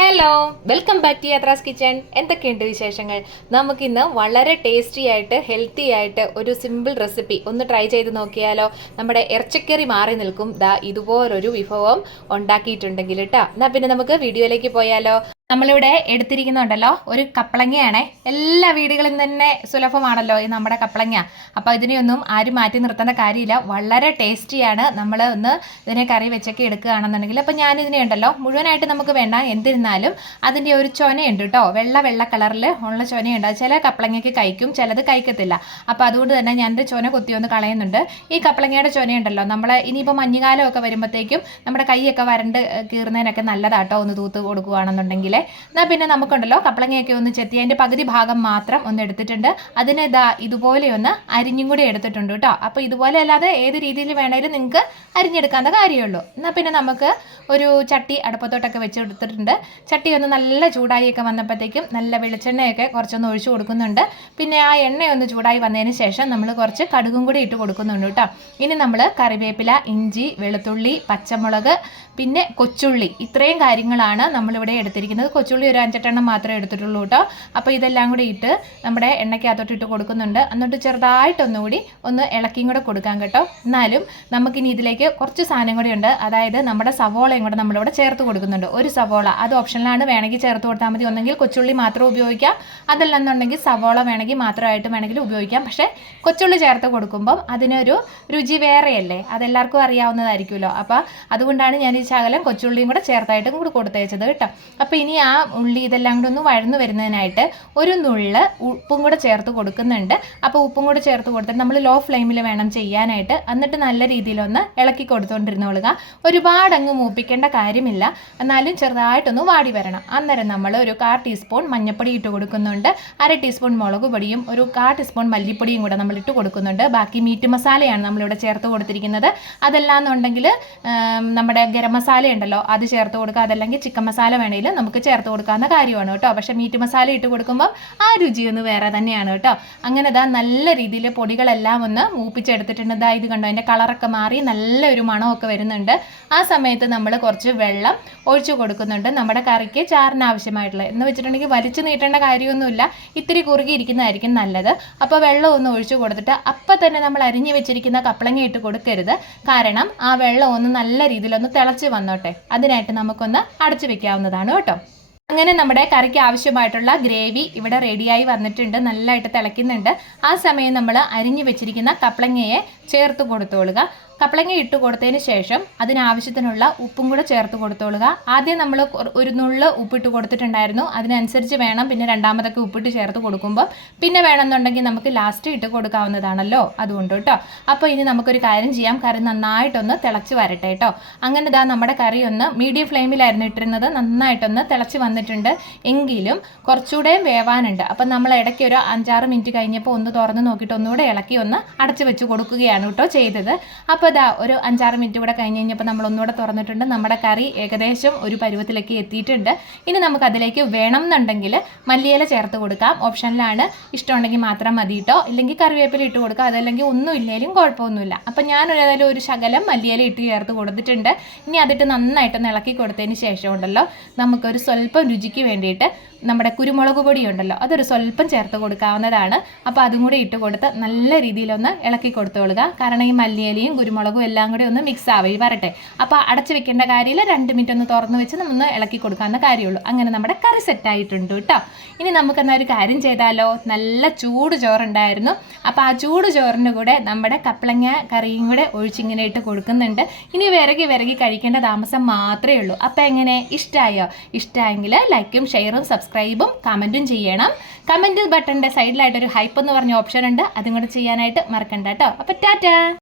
Hello, welcome back to Yathra's kitchen. എന്തൊക്കെയുണ്ട് വിശേഷങ്ങൾ? നമുക്കിന്ന് വളരെ ടേസ്റ്റി ആയിട്ട് ഹെൽത്തി ആയിട്ട് ഒരു സിമ്പിൾ റെസിപ്പി ഒന്ന് ട്രൈ ചെയ്ത് നോക്കിയാലോ? നമ്മുടെ ഇറച്ചിക്കറി മാറി നിൽക്കും ഇതുപോലൊരു വിഭവം ഉണ്ടാക്കിയിട്ടുണ്ടെങ്കിൽ കേട്ടോ. എന്നാൽ പിന്നെ നമുക്ക് വീഡിയോയിലേക്ക് പോയാലോ? നമ്മളിവിടെ എടുത്തിരിക്കുന്നുണ്ടല്ലോ ഒരു കപ്പളങ്ങയാണ്. എല്ലാ വീടുകളിലും തന്നെ സുലഭമാണല്ലോ ഈ നമ്മുടെ കപ്പളങ്ങ. അപ്പോൾ ഇതിനെയൊന്നും ആരും മാറ്റി നിർത്തേണ്ട കാര്യമില്ല. വളരെ ടേസ്റ്റിയാണ്. നമ്മൾ ഒന്ന് ഇതിനെ കറി വെച്ചൊക്കെ എടുക്കുകയാണെന്നുണ്ടെങ്കിൽ. അപ്പോൾ ഞാനിതിനെ ഉണ്ടല്ലോ മുഴുവനായിട്ട് നമുക്ക് വേണ്ട, എന്നിരുന്നാലും അതിൻ്റെ ഒരു ചൊനയുണ്ട് കേട്ടോ. വെള്ള കളറിൽ ഉള്ള ചൊനയുണ്ട്. ചില കപ്പളങ്ങയ്ക്ക് കഴിക്കും, ചിലത് കഴിക്കത്തില്ല. അപ്പോൾ അതുകൊണ്ട് തന്നെ ഞാനിൻ്റെ ചൊന കൊത്തിയൊന്ന് കളയുന്നുണ്ട്. ഈ കപ്പളങ്ങയുടെ ചൊനയുണ്ടല്ലോ, നമ്മൾ ഇനിയിപ്പോൾ മഞ്ഞുകാലമൊക്കെ വരുമ്പോഴത്തേക്കും നമ്മുടെ കൈയൊക്കെ വരണ്ട് കീറുന്നതിനൊക്കെ നല്ലതാട്ടോ ഒന്ന് തൂത്ത് കൊടുക്കുകയാണെന്നുണ്ടെങ്കിൽ. എന്നാൽ പിന്നെ നമുക്കുണ്ടല്ലോ കപ്പളങ്ങയൊക്കെ ഒന്ന് ചെത്തി അതിൻ്റെ പകുതി ഭാഗം മാത്രം ഒന്ന് എടുത്തിട്ടുണ്ട്. അതിന് ഇതുപോലെ ഒന്ന് അരിഞ്ഞും കൂടി എടുത്തിട്ടുണ്ട് കേട്ടോ. അപ്പോൾ ഇതുപോലെ അല്ലാതെ ഏത് രീതിയിൽ വേണമെങ്കിലും നിങ്ങൾക്ക് അരിഞ്ഞെടുക്കാവുന്ന കാര്യമുള്ളൂ. എന്നാൽ പിന്നെ നമുക്ക് ഒരു ചട്ടി അടുപ്പത്തോട്ടൊക്കെ വെച്ച് എടുത്തിട്ടുണ്ട്. ചട്ടി ഒന്ന് നല്ല ചൂടായിയൊക്കെ വന്നപ്പോഴത്തേക്കും നല്ല വെളിച്ചെണ്ണയൊക്കെ കുറച്ചൊന്ന് ഒഴിച്ചു കൊടുക്കുന്നുണ്ട്. പിന്നെ ആ എണ്ണയൊന്ന് ചൂടായി വന്നതിന് ശേഷം നമ്മൾ കുറച്ച് കടുകും കൂടി ഇട്ട് കൊടുക്കുന്നുണ്ട് കേട്ടോ. ഇനി നമ്മൾ കറിവേപ്പില, ഇഞ്ചി, വെളുത്തുള്ളി, പച്ചമുളക്, പിന്നെ കൊച്ചുള്ളി, ഇത്രയും കാര്യങ്ങളാണ് നമ്മളിവിടെ എടുത്തിരിക്കുന്നത്. കൊച്ചുള്ളി ഒരു 5-8 മാത്രമേ എടുത്തിട്ടുള്ളൂ കേട്ടോ. അപ്പോൾ ഇതെല്ലാം കൂടി ഇട്ട് നമ്മുടെ എണ്ണയ്ക്കകത്തോട്ട് ഇട്ട് കൊടുക്കുന്നുണ്ട്. എന്നിട്ട് ചെറുതായിട്ടൊന്നുകൂടി ഒന്ന് ഇളക്കിയും കൂടെ കൊടുക്കാം കേട്ടോ. എന്നാലും നമുക്കിനി ഇതിലേക്ക് കുറച്ച് സാധനം കൂടി ഉണ്ട്. അതായത് നമ്മുടെ സവോളയും കൂടെ നമ്മളിവിടെ ചേർത്ത് കൊടുക്കുന്നുണ്ട്. ഒരു സവോള, അത് ഓപ്ഷനിലാണ്, വേണമെങ്കിൽ ചേർത്ത് കൊടുത്താൽ മതി. ഒന്നെങ്കിൽ കൊച്ചുള്ളി മാത്രം ഉപയോഗിക്കാം, അതല്ലെന്നുണ്ടെങ്കിൽ സവോള വേണമെങ്കിൽ മാത്രമായിട്ട് വേണമെങ്കിൽ ഉപയോഗിക്കാം. പക്ഷേ കൊച്ചുള്ളി ചേർത്ത് കൊടുക്കുമ്പം അതിനൊരു രുചി വേറെയല്ലേ, അതെല്ലാവർക്കും അറിയാവുന്നതായിരിക്കുമല്ലോ. അപ്പോൾ അതുകൊണ്ടാണ് ഞാൻ ഈ ശകലം കൊച്ചുള്ളിയും കൂടെ ചേർത്തായിട്ടും കൂടി കൊടുത്തേച്ചത് കേട്ടോ. അപ്പോൾ ഇനി ആ ഉള്ളി ഇതെല്ലാം കൂടെ ഒന്ന് വഴന്നു വരുന്നതിനായിട്ട് ഒരു നുള്ള് ഉപ്പും കൂടെ ചേർത്ത് കൊടുക്കുന്നുണ്ട്. അപ്പോൾ ഉപ്പും കൂടെ ചേർത്ത് കൊടുത്തിട്ട് നമ്മൾ ലോ ഫ്ലെയിമിൽ വേണം ചെയ്യാനായിട്ട്. എന്നിട്ട് നല്ല രീതിയിലൊന്ന് ഇളക്കി കൊടുത്തുകൊണ്ടിരുന്നോളുക. ഒരുപാട് അങ്ങ് മൂപ്പിക്കേണ്ട കാര്യമില്ല, എന്നാലും ചെറുതായിട്ടൊന്ന് വാടി വരണം. അന്നേരം നമ്മൾ ഒരു 1/4 ടീസ്പൂൺ മഞ്ഞൾപ്പൊടി ഇട്ട് കൊടുക്കുന്നുണ്ട്. 1/2 ടീസ്പൂൺ മുളക് പൊടിയും ഒരു 1/4 ടീസ്പൂൺ മല്ലിപ്പൊടിയും കൂടെ നമ്മൾ ഇട്ട് കൊടുക്കുന്നുണ്ട്. ബാക്കി മീറ്റ് മസാലയാണ് നമ്മളിവിടെ ചേർത്ത് കൊടുത്തിരിക്കുന്നത്. അതല്ലാന്നുണ്ടെങ്കിൽ നമ്മുടെ ഗരം മസാല ഉണ്ടല്ലോ അത് ചേർത്ത് കൊടുക്കുക, അതല്ലെങ്കിൽ ചിക്കൻ മസാല വേണമെങ്കിൽ നമുക്ക് ചേർത്ത് കൊടുക്കാവുന്ന കാര്യമാണ് കേട്ടോ. പക്ഷേ മീറ്റ് മസാല ഇട്ട് കൊടുക്കുമ്പോൾ ആ രുചിയൊന്ന് വേറെ തന്നെയാണ് കേട്ടോ. അങ്ങനെ നല്ല രീതിയിൽ പൊടികളെല്ലാം ഒന്ന് മൂപ്പിച്ചെടുത്തിട്ടുണ്ട്. ഇത് കണ്ടോ, അതിൻ്റെ കളറൊക്കെ മാറി നല്ലൊരു മണമൊക്കെ വരുന്നുണ്ട്. ആ സമയത്ത് നമ്മൾ കുറച്ച് വെള്ളം ഒഴിച്ചു കൊടുക്കുന്നുണ്ട്, നമ്മുടെ കറിക്ക് ചാറിന് ആവശ്യമായിട്ടുള്ള. എന്ന് വെച്ചിട്ടുണ്ടെങ്കിൽ വലിച്ചു നീട്ടേണ്ട കാര്യമൊന്നുമില്ല, ഇത്തിരി കുറുകി ഇരിക്കുന്നതായിരിക്കും നല്ലത്. അപ്പോൾ വെള്ളം ഒന്ന് ഒഴിച്ചു കൊടുത്തിട്ട് അപ്പം തന്നെ നമ്മൾ അരിഞ്ഞു വെച്ചിരിക്കുന്ന കപ്പളങ്ങ ഇട്ട് കൊടുക്കരുത്. കാരണം ആ വെള്ളം ഒന്ന് നല്ല രീതിയിലൊന്ന് തിളച്ച് വന്നോട്ടെ. അതിനായിട്ട് നമുക്കൊന്ന് അടച്ചു വെക്കാവുന്നതാണ് കേട്ടോ. അങ്ങനെ നമ്മുടെ കറിക്ക് ആവശ്യമായിട്ടുള്ള ഗ്രേവി ഇവിടെ റെഡിയായി വന്നിട്ടുണ്ട്, നല്ലതായിട്ട് തിളയ്ക്കുന്നുണ്ട്. ആ സമയം നമ്മൾ അരിഞ്ഞു വെച്ചിരിക്കുന്ന കപ്പളങ്ങയെ ചേർത്ത് കൊടുത്തോളുക. കപ്പളങ്ങ ഇട്ട് കൊടുത്തതിന് ശേഷം അതിനാവശ്യത്തിനുള്ള ഉപ്പും കൂടെ ചേർത്ത് കൊടുത്തോളുക. ആദ്യം നമ്മൾ ഒരു നുള്ള് ഉപ്പിട്ട് കൊടുത്തിട്ടുണ്ടായിരുന്നു, അതിനനുസരിച്ച് വേണം പിന്നെ രണ്ടാമതൊക്കെ ഉപ്പിട്ട് ചേർത്ത് കൊടുക്കുമ്പോൾ. പിന്നെ വേണമെന്നുണ്ടെങ്കിൽ നമുക്ക് ലാസ്റ്റ് ഇട്ട് കൊടുക്കാവുന്നതാണല്ലോ, അതുകൊണ്ട് കേട്ടോ. അപ്പോൾ ഇനി നമുക്കൊരു കാര്യം ചെയ്യാം, കറി നന്നായിട്ടൊന്ന് തിളച്ച് വരട്ടെ കേട്ടോ. അങ്ങനെ നമ്മുടെ കറി ഒന്ന് മീഡിയം ഫ്ലെയിമിലായിരുന്നു ഇട്ടിരുന്നത്, നന്നായിട്ടൊന്ന് തിളച്ച് വന്നിട്ടുണ്ട്. എങ്കിലും കുറച്ചുകൂടെയും വേവാനുണ്ട്. അപ്പം നമ്മൾ ഇടയ്ക്ക് ഒരു 5-6 മിനിറ്റ് കഴിഞ്ഞപ്പോൾ ഒന്ന് തുറന്ന് നോക്കിയിട്ട് ഒന്നുകൂടെ ഇളക്കി ഒന്ന് അടച്ചു വെച്ച് കൊടുക്കുകയാണ് കേട്ടോ ചെയ്തത്. അപ്പോൾ ഒരു 5-6 മിനിറ്റ് കൂടെ കഴിഞ്ഞ് കഴിഞ്ഞപ്പോൾ നമ്മൾ ഒന്നുകൂടെ തുറന്നിട്ടുണ്ട്. നമ്മുടെ കറി ഏകദേശം ഒരു പരുവത്തിലേക്ക് എത്തിയിട്ടുണ്ട്. ഇനി നമുക്ക് അതിലേക്ക് വേണം എന്നുണ്ടെങ്കിൽ മല്ലിയില ചേർത്ത് കൊടുക്കാം, ഓപ്ഷനിലാണ്. ഇഷ്ടമുണ്ടെങ്കിൽ മാത്രം മതി കേട്ടോ, ഇല്ലെങ്കിൽ കറിവേപ്പില ഇട്ട് കൊടുക്കാം, അതല്ലെങ്കിൽ ഒന്നും ഇല്ലെങ്കിലും കുഴപ്പമൊന്നുമില്ല. അപ്പം ഞാൻ ഏതായാലും ഒരു ശകലം മല്ലിയില ഇട്ട് ചേർത്ത് കൊടുത്തിട്ടുണ്ട്. ഇനി അതിട്ട് നന്നായിട്ടൊന്ന് ഇളക്കി കൊടുത്തതിന് ശേഷം ഉണ്ടല്ലോ നമുക്കൊരു സ്വല്പം രുചിക്ക് വേണ്ടിയിട്ട് നമ്മുടെ കുരുമുളക് പൊടി ഉണ്ടല്ലോ അതൊരു സ്വല്പം ചേർത്ത് കൊടുക്കാവുന്നതാണ്. അപ്പോൾ അതും കൂടി ഇട്ട് കൊടുത്ത് നല്ല രീതിയിലൊന്ന് ഇളക്കി കൊടുത്തോളുക. കാരണം ഈ മല്ലിയിലയും കുരുമുളകും എല്ലാം കൂടി ഒന്ന് മിക്സ് ആവി വരട്ടെ. അപ്പോൾ അടച്ചു വെക്കേണ്ട കാര്യമില്ല, 2 മിനിറ്റ് ഒന്ന് തുറന്ന് വെച്ച് നമ്മൾ ഇളക്കി കൊടുക്കാവുന്ന കാര്യമുള്ളൂ. അങ്ങനെ നമ്മുടെ കറി സെറ്റായിട്ടുണ്ട് കേട്ടോ. ഇനി നമുക്കെന്നാൽ ഒരു കാര്യം ചെയ്താലോ, നല്ല ചൂട് ചോറുണ്ടായിരുന്നു. അപ്പോൾ ആ ചൂട് ചോറിൻ്റെ കൂടെ നമ്മുടെ കപ്പളങ്ങ കറിയും കൂടെ ഒഴിച്ചിങ്ങനെ ഇട്ട് കൊടുക്കുന്നുണ്ട്. ഇനി വിരകി കഴിക്കേണ്ട താമസം മാത്രമേ ഉള്ളൂ. അപ്പോൾ എങ്ങനെ, ഇഷ്ടമായോ? ഇഷ്ടമായെങ്കിൽ ലൈക്കും ഷെയറും സബ്സ്ക്രൈബും കമൻറ്റും ചെയ്യണം. കമൻറ്റ് ബട്ടണിൻ്റെ സൈഡിലായിട്ടൊരു ഹൈപ്പ് എന്ന് പറഞ്ഞ ഓപ്ഷൻ ഉണ്ട്, അതും കൂടെ ചെയ്യാനായിട്ട് മറക്കണ്ട കേട്ടോ. അപ്പോൾ ടാറ്റാ.